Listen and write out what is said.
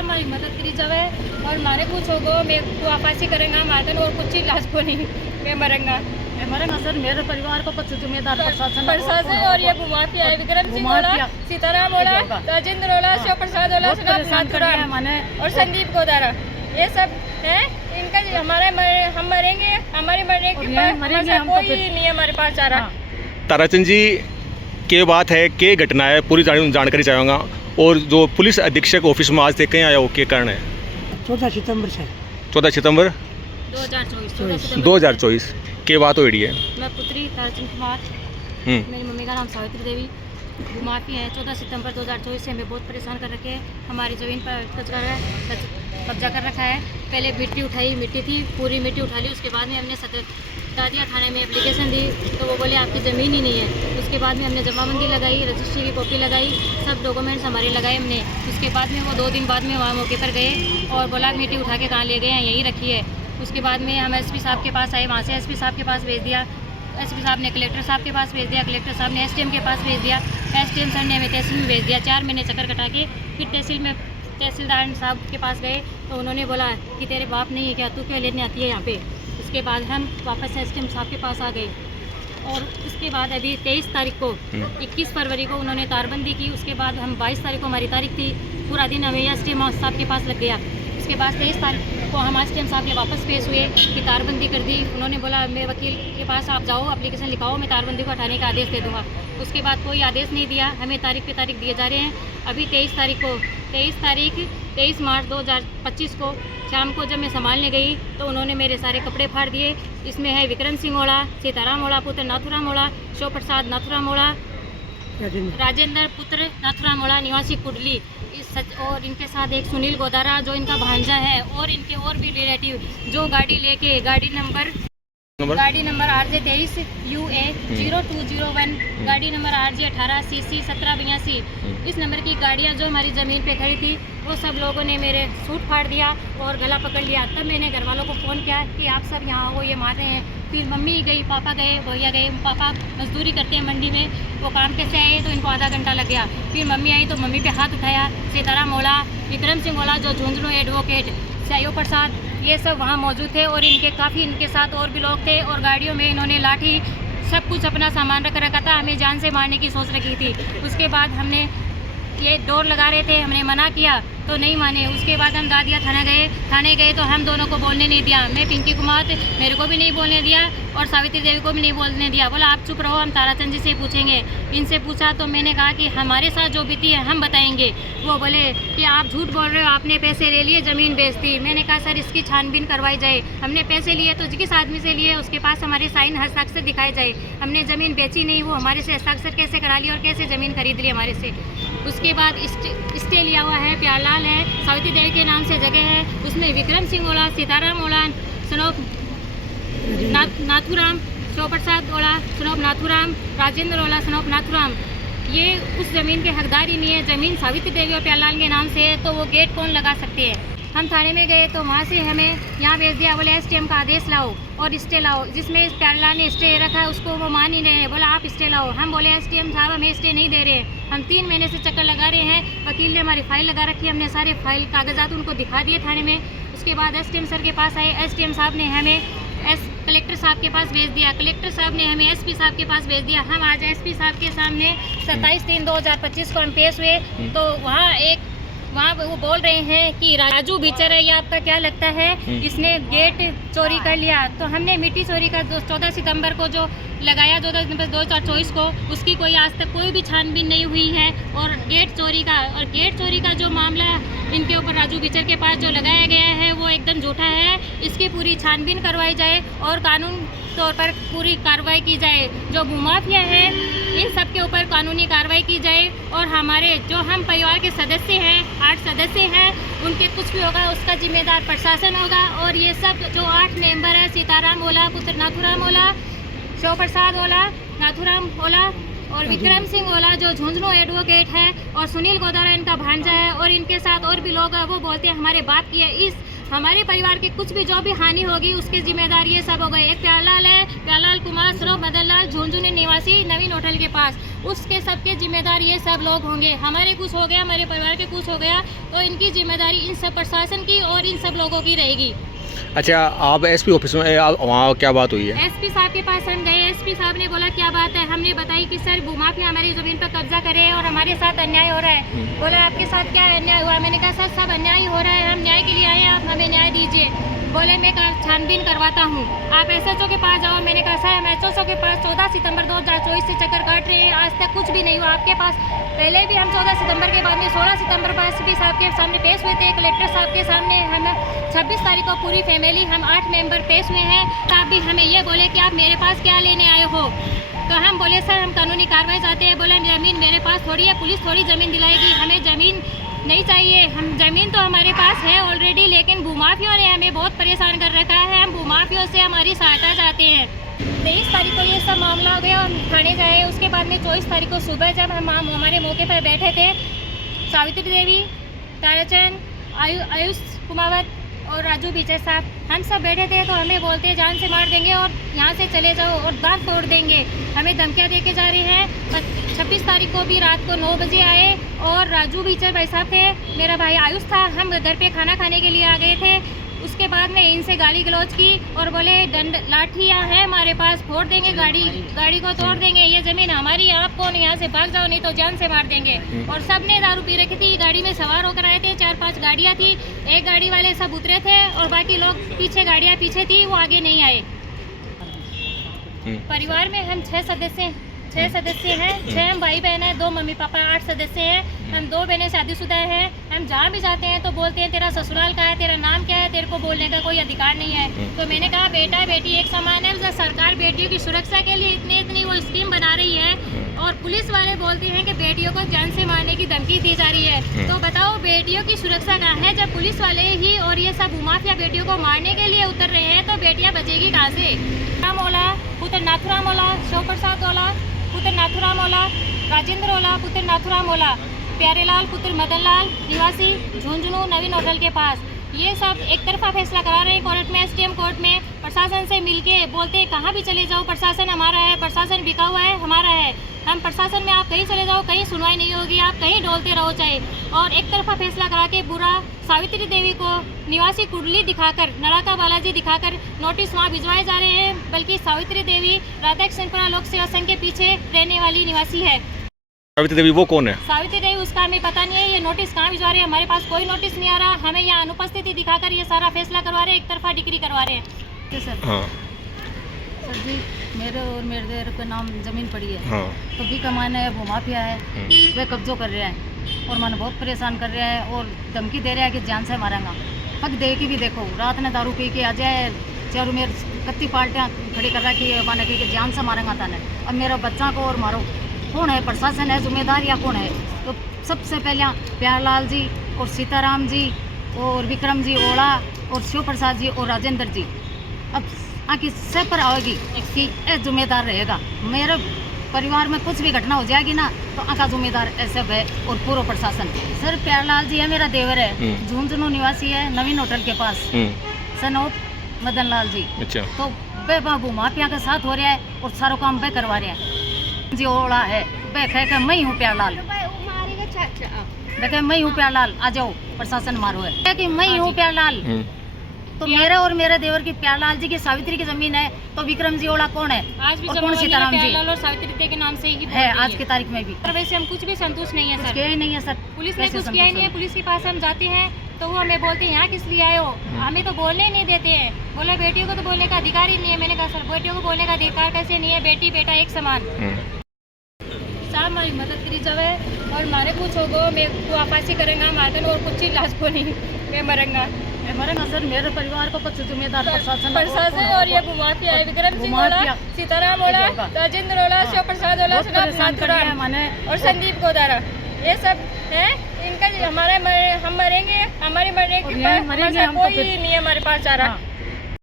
हमारी मदद करी जावे और मारे कुछ होगो मैं वापसी करेंगे मारकन और कुछ ही लाश को नहीं मैं मरेंगा सर। मेरे परिवार को कुछ जिम्मेदार प्रशासन और ये माफिया है विक्रम सिंह ओला, सीताराम ओला, राजेंद्र ओला, शिव प्रसाद ओला, नाथुराम और संदीप गोदारा, ये सब है इनका। हम मरेंगे, हमारे मरने के बाद कोई नहीं हमारे पास आ रहा। ताराचंद जी के बात है के घटना है पूरी जानकारी चाहूँगा। और जो पुलिस अधीक्षक ऑफिस में आज तक कहीं आया वो के कारण है? 14 सितंबर से 14 सितंबर 2024 के बात हो रही है। मैं पुत्री ताराचंद कुमार, मेरी मम्मी का नाम सावित्री देवी, माफी है। 14 सितंबर 2024 से हमें बहुत परेशान कर रखे हैं। हमारी ज़मीन पर कब्जा कर रखा है। पहले मिट्टी थी पूरी मिट्टी उठा ली। उसके बाद में हमने दादिया थाने में एप्लीकेशन दी तो वो बोले आपकी ज़मीन ही नहीं है। उसके बाद में हमने जमाबंदी लगाई, रजिस्ट्री की कॉपी लगाई, सब डॉक्यूमेंट्स हमारे लगाए हमने। उसके बाद में वो 2 दिन बाद में वहाँ मौके पर गए और बोला मिट्टी उठा के कहाँ ले गए हैं, यहीं रखी है। उसके बाद में हम एसपी साहब के पास आए, वहाँ से एसपी साहब के पास भेज दिया। एसपी साहब ने कलेक्टर साहब के पास भेज दिया, कलेक्टर साहब ने एसडीएम के पास भेज दिया, एसडीएम सर ने हमें तहसील में भेज दिया। 4 महीने चक्कर कटा के फिर तहसीलदार साहब के पास गए तो उन्होंने बोला कि तेरे बाप नहीं है क्या, तू क्या लेने आती है यहाँ पे। उसके बाद हम वापस एसडीएम साहब के पास आ गए और उसके बाद अभी 23 तारीख को 21 फरवरी को उन्होंने तारबंदी की। उसके बाद हम 22 तारीख को हमारी तारीख थी, पूरा दिन हमें एसडीएम साहब के पास लग गया। उसके बाद 23 तारीख को हम एसडीएम साहब के वापस पेश हुए कि तारबंदी कर दी। उन्होंने बोला मेरे वकील के पास आप जाओ, एप्लीकेशन लिखाओ, मैं तारबंदी को हटाने का आदेश दे दूँगा। उसके बाद कोई आदेश नहीं दिया, हमें तारीख पे तारीख दिए जा रहे हैं। अभी 23 मार्च 2025 को शाम को जब मैं संभालने गई तो उन्होंने मेरे सारे कपड़े फाड़ दिए। इसमें है विक्रम सिंह ओला, सीताराम ओला पुत्र नाथुराम ओला, शिव प्रसाद नाथुराम ओला, राजेंद्र पुत्र नाथुराम ओला निवासी कुडली, और इनके साथ एक सुनील गोदारा जो इनका भांजा है और इनके और भी रिलेटिव जो गाड़ी लेके गाड़ी नंबर RJ 23 UA 0201, गाड़ी नंबर RJ 18 CC 1782, इस नंबर की गाड़ियाँ जो हमारी ज़मीन पे खड़ी थी वो सब लोगों ने मेरे सूट फाड़ दिया और गला पकड़ लिया। तब मैंने घर वालों को फ़ोन किया कि आप सब यहाँ हो, ये मार रहे हैं। फिर मम्मी गई, पापा गए, भैया गए। पापा मजदूरी करते हैं मंडी में, वो काम कैसे आए तो इनको आधा घंटा लग गया। फिर मम्मी आई तो मम्मी पे हाथ उठाया। सीताराम ओला, विक्रम सिंह ओला जो झुंझुनू एडवोकेट, शिव प्रसाद, ये सब वहाँ मौजूद थे और इनके साथ और भी लोग थे और गाड़ियों में इन्होंने लाठी सब कुछ अपना सामान रख रखा था। हमें जान से मारने की सोच रखी थी। उसके बाद हमने ये डोर लगा रहे थे, हमने मना किया तो नहीं माने। उसके बाद हम दादिया थाने गए तो हम दोनों को बोलने नहीं दिया। मैं पिंकी कुमार मेरे को भी नहीं बोलने दिया और सावित्री देवी को भी नहीं बोलने दिया। बोला आप चुप रहो, हम ताराचंद जी से पूछेंगे। इनसे पूछा तो मैंने कहा कि हमारे साथ जो बीती है हम बताएंगे। वो बोले कि आप झूठ बोल रहे हो, आपने पैसे ले लिए, ज़मीन बेच दी। मैंने कहा सर इसकी छानबीन करवाई जाए। हमने पैसे लिए तो किस आदमी से लिए, उसके पास हमारे साइन हस्ताक्षर दिखाए जाए। हमने ज़मीन बेची नहीं, वो हमारे से हस्ताक्षर कैसे करा ली और कैसे ज़मीन खरीद ली हमारे से। उसके बाद स्टे लिया हुआ है, प्यारलाल है, सावित्री देवी के नाम से जगह है, उसमें विक्रम सिंह ओला, सीताराम ओला, सनोप नाथुराम, शिव प्रसाद ओला, सनोप नाथुराम, राजेंद्र ओला, सनोप नाथुराम, ये उस ज़मीन के हकदार ही नहीं है। ज़मीन सावित्री देवी और प्यारलाल के नाम से है तो वो गेट कौन लगा सकते हैं। हम थाने में गए तो वहाँ से हमें यहाँ भेज दिया। बोले एसडीएम का आदेश लाओ और स्टे लाओ। जिसमें प्यारलाल ने स्टे रखा है उसको वो मान ही नहीं रहे। बोला आप स्टे लाओ। हम बोले एसडीएम साहब हमें स्टे नहीं दे रहे। हम 3 महीने से चक्कर लगा रहे हैं। वकील ने हमारी फाइल लगा रखी है, हमने सारे फाइल कागजात उनको दिखा दिए थाने में। उसके बाद एसडीएम सर के पास आए, एसडीएम साहब ने हमें कलेक्टर साहब के पास भेज दिया, कलेक्टर साहब ने हमें एसपी साहब के पास भेज दिया। हम आज एसपी साहब के सामने 27/3/2025 को हम पेश हुए तो वहाँ वो बोल रहे हैं कि राजू बिचर है, ये आपका क्या लगता है, इसने गेट चोरी कर लिया। तो हमने मिट्टी चोरी का 14 सितंबर को जो लगाया 14 सितंबर 2024 को, उसकी कोई आज तक कोई भी छानबीन नहीं हुई है। और गेट चोरी का जो मामला इनके ऊपर राजू बिचर के पास जो लगाया गया है वो एकदम झूठा है। इसकी पूरी छानबीन करवाई जाए और कानून तौर पर पूरी कार्रवाई की जाए। जो भूमाफिया है इन सब के ऊपर कानूनी कार्रवाई की जाए और हमारे जो हम परिवार के सदस्य हैं, 8 सदस्य हैं, उनके कुछ भी होगा उसका जिम्मेदार प्रशासन होगा। और ये सब जो 8 मेंबर है, सीताराम ओला पुत्र नाथुराम ओला, शिव प्रसाद ओला, नाथुराम ओला और विक्रम सिंह ओला जो झुंझुनू एडवोकेट है और सुनील गोदारा इनका भांजा है और इनके साथ और भी लोग हैं। वो बोलते हैं हमारे बाप की है। इस हमारे परिवार के कुछ भी जो भी हानि होगी उसके जिम्मेदार ये सब हो गए। एक प्यारलाल है, प्यारलाल कुमार सरोफ मदन लाल झुंझुनू निवासी नवीन होटल के पास, उसके सबके जिम्मेदार ये सब लोग होंगे। हमारे कुछ हो गया, हमारे परिवार के कुछ हो गया तो इनकी जिम्मेदारी इन सब प्रशासन की और इन सब लोगों की रहेगी। अच्छा, आप एसपी ऑफिस में वहाँ क्या बात हुई है? एसपी साहब के पास हम गए। एसपी साहब ने बोला क्या बात है, हमने बताई कि सर भूमाफिया हमारी ज़मीन पर कब्जा करे और हमारे साथ अन्याय हो रहा है। बोला आपके साथ क्या अन्याय हुआ? मैंने कहा सर सब अन्याय हो रहा है, हम न्याय के लिए आए हैं, आप हमें न्याय दीजिए। बोले मैं छानबीन करवाता हूँ, आप एसएचओ के पास जाओ। मैंने कहा सर हम एसएचओ के पास 14 सितंबर 2024 से चक्कर काट रहे हैं, आज तक कुछ भी नहीं हुआ। आपके पास पहले भी हम 14 सितंबर के बाद में 16 सितंबर पर एसपी साहब के सामने पेश हुए थे, कलेक्टर साहब के सामने। हम 26 तारीख को पूरी फैमिली हम 8 मेंबर पेश हुए हैं। आप भी हमें ये बोले कि आप मेरे पास क्या लेने आए हो? तो हम बोले सर हम कानूनी कार्रवाई चाहते हैं। बोले ज़मीन मेरे पास थोड़ी है, पुलिस थोड़ी ज़मीन दिलाएगी, हमें ज़मीन नहीं चाहिए। हम ज़मीन तो हमारे पास है ऑलरेडी, लेकिन भूमाफियों ने हमें बहुत परेशान कर रखा है। हम भूमाफियों से हमारी सहायता चाहते हैं। 23 तारीख को ये सब मामला हो गया और थाने गए। उसके बाद में 24 तारीख को सुबह जब हम हमारे मौके पर बैठे थे, सावित्री देवी, ताराचंद, आयुष कुमावत और राजू बीचे साहब, हम सब बैठे थे तो हमें बोलते हैं जान से मार देंगे और यहाँ से चले जाओ और दांत तोड़ देंगे। हमें धमकियाँ दे के जा रहे हैं। 26 तारीख को भी रात को 9 बजे आए और राजू बीचे भाई साहब थे, मेरा भाई आयुष था, हम घर पे खाना खाने के लिए आ गए थे। उसके बाद में इनसे गाली गलौज की और बोले डंड लाठियाँ हैं हमारे पास, फोड़ देंगे गाड़ी को तोड़ देंगे, ये ज़मीन हमारी है, आप कौन यहाँ से भाग जाओ नहीं तो जान से मार देंगे। और सब ने दारू पी रखी थी, गाड़ी में सवार होकर आए थे, 4-5 गाड़ियाँ थी, एक गाड़ी वाले सब उतरे थे और बाकी लोग पीछे, गाड़ियाँ पीछे थी, वो आगे नहीं आए। परिवार में हम 6 सदस्य हैं, 6 हम भाई बहन हैं, 2 मम्मी पापा, 8 सदस्य हैं। हम 2 बहनें शादीशुदा हैं। हम जहाँ भी जाते हैं तो बोलते हैं तेरा ससुराल का है, तेरा नाम क्या है, तेरे को बोलने का कोई अधिकार नहीं है। तो मैंने कहा बेटा बेटी एक समान है। सरकार बेटियों की सुरक्षा के लिए इतनी वो स्कीम बना रही है और पुलिस वाले बोलते हैं कि बेटियों को जान से मारने की धमकी दी जा रही है। तो बताओ बेटियों की सुरक्षा कहाँ है जब पुलिस वाले ही और ये सब भूमाफिया बेटियों को मारने के लिए उतर रहे हैं, तो बेटियाँ बचेगी कहाँ से? राम ओला पुत्र नाथुराम ओला, शिव प्रसाद ओला पुत्र नाथुराम ओला, राजेंद्र ओला पुत्र नाथुराम ओला, प्यारेलाल पुत्र मदन लाल निवासी झुंझुनू नवीन होटल के पास, ये सब एक तरफा फैसला करा रहे हैं कोर्ट में, एसडीएम कोर्ट में। प्रशासन से मिलके बोलते हैं कहाँ भी चले जाओ प्रशासन हमारा है, प्रशासन बिका हुआ है, हमारा है। हम प्रशासन में आप कहीं चले जाओ, कहीं सुनवाई नहीं होगी, आप कहीं डोलते रहो चाहे। और एक तरफा फैसला करा के पूरा सावित्री देवी को निवासी कुंडली दिखाकर, नड़ाका बालाजी दिखाकर नोटिस वहाँ भिजवाए जा रहे हैं। बल्कि सावित्री देवी राधा कृष्णपुरा लोक सेवा संघ के पीछे रहने वाली निवासी है। सावित्री देवी वो कौन है? सावित्री देवी उसका हमें पता नहीं है। ये नोटिस कहाँ भिजवा रहे हैं, हमारे पास कोई नोटिस नहीं आ रहा। हमें यहाँ अनुपस्थिति दिखाकर ये सारा फैसला करवा रहे हैं, एक तरफा डिग्री करवा रहे हैं। सर हाँ सर जी, मेरे और मेरे देवर के नाम जमीन पड़ी है। हाँ तो भी कमाने है, भूमाफिया है, वे कब्जों कर रहे हैं और मन बहुत परेशान कर रहे हैं और धमकी दे रहे हैं कि जान से मारेंगा। पग दे की भी देखो, रात ने दारू पी के आ जाए, चारों मेरे कत्ती पार्टियाँ खड़ी कर रखी है, माने कि जान से मारेंगा ताने। अब मेरा बच्चा को और मारो, कौन है? प्रशासन है जिम्मेदार या कौन है? तो सबसे पहले प्यारलाल जी और सीताराम जी और विक्रम जी ओला और शिव प्रसाद जी और राजेंद्र जी, अब आके सब पर आएगी कि ये जिम्मेदार रहेगा। मेरे परिवार में कुछ भी घटना हो जाएगी ना तो आका जिम्मेदार ऐसे है और पूरा प्रशासन। सर प्यारलाल जी है मेरा देवर है, झुंझुनू निवासी है नवीन होटल के पास, सनोप मदन लाल जी। अच्छा, तो वे बाबू माफिया के साथ हो रहा है और सारा काम वे करवा रहे हैं। जी ओला है, वे कह मैं ही हूँ प्यारलाल, मैं ही हूँ प्यारलाल, आ जाओ प्रशासन मारो है कि मैं ही हूँ प्यारलाल। तो मेरे और मेरे देवर की प्यारलाल जी की सावित्री की जमीन है, तो विक्रम जी ओला कौन है? आज भी और कौन सीताराम जी और सावित्री के नाम से ही है आज की तारीख में भी। पर वैसे हम कुछ भी संतुष्ट नहीं है सर, किया ही नहीं है सर, पुलिस ने कुछ किया ही नहीं है। पुलिस के पास हम जाते हैं तो वो हमें बोलते हैं यहाँ किस लिए आए हो, हमें तो बोलने ही नहीं देते हैं। बोले बेटियों को तो बोलने का अधिकार ही नहीं है। मैंने कहा सर बेटियों को बोलने का अधिकार कैसे नहीं है, बेटी बेटा एक समान। साहब हमारी मदद करी जावे और मारे कुछ होगो, मैं को आपासी करेंगे मारदन और कुछ इलाज को नहीं, मैं मरेंगा सर। मेरे परिवार को कुछ जिम्मेदार प्रशासन और ये भूमाफिया है, विक्रम सिंह ओला, सीताराम ओला, राजेंद्र ओला, शिव प्रसाद ओला, और संदीप गोदारा, ये सब है इनका। हम मरेंगे, हमारे मरने के बाद कोई नहीं है हमारे पास आ रहा।